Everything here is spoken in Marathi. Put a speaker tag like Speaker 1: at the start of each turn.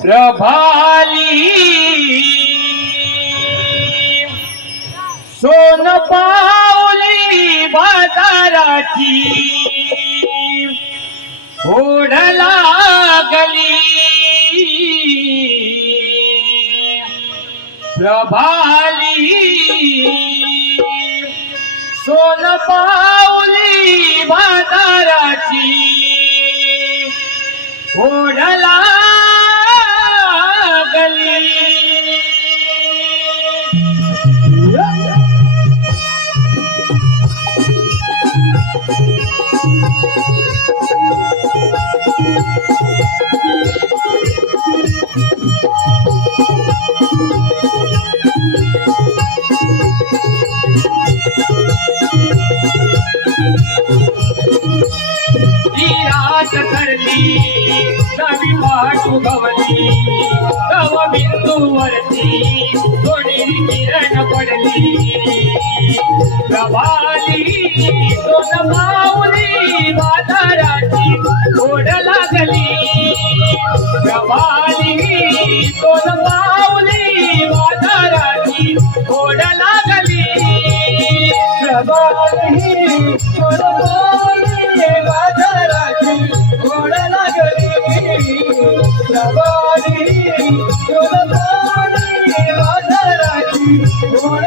Speaker 1: प्रभाली। सोन पावली बाजाराची। ओढ लागली। प्रभाली। सोन पावली बाजाराची। ओढ लागली करली नवी पाटू गवली गव बिंदूवरती सोनेरी प्रभाली दोन माऊली बाजाराची ओढ लागली. प्रभाली दोन माऊली बाजाराची ओढ लागली. दोन बाजाराची ओढ